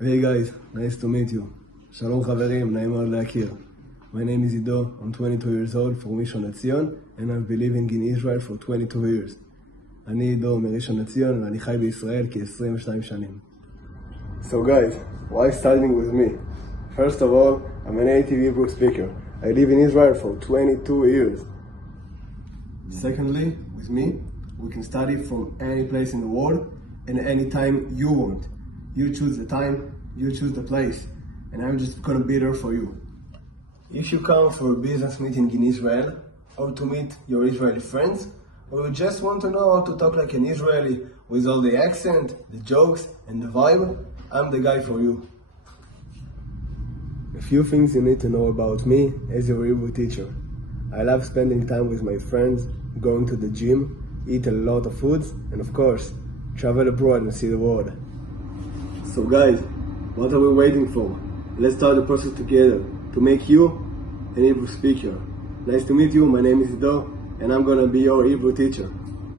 Hey guys, nice to meet you. Shalom חברים, נעים מאוד להכיר. My name is Ido, I'm 22 years old from ראשון לציון, and I've been living in Israel for 22 years. אני עידו מראשון לציון ואני חי בישראל כ-22 שנים. So guys, why studying with me? First of all, I'm a native Hebrew speaker. I live in Israel for 22 years. Secondly, with me, we can study from any place in the world and any time you want. You choose the time, you choose the place, and I'm just gonna be there for you. If you come for a business meeting in Israel, or to meet your Israeli friends, or you just want to know how to talk like an Israeli with all the accent, the jokes, and the vibe, I'm the guy for you. A few things you need to know about me as your Hebrew teacher. I love spending time with my friends, going to the gym, eat a lot of foods, and of course, travel abroad and see the world. So guys, what are we waiting for? Let's start the process together to make you an Hebrew speaker. Nice to meet you, my name is Ido, and I'm gonna be your Hebrew teacher.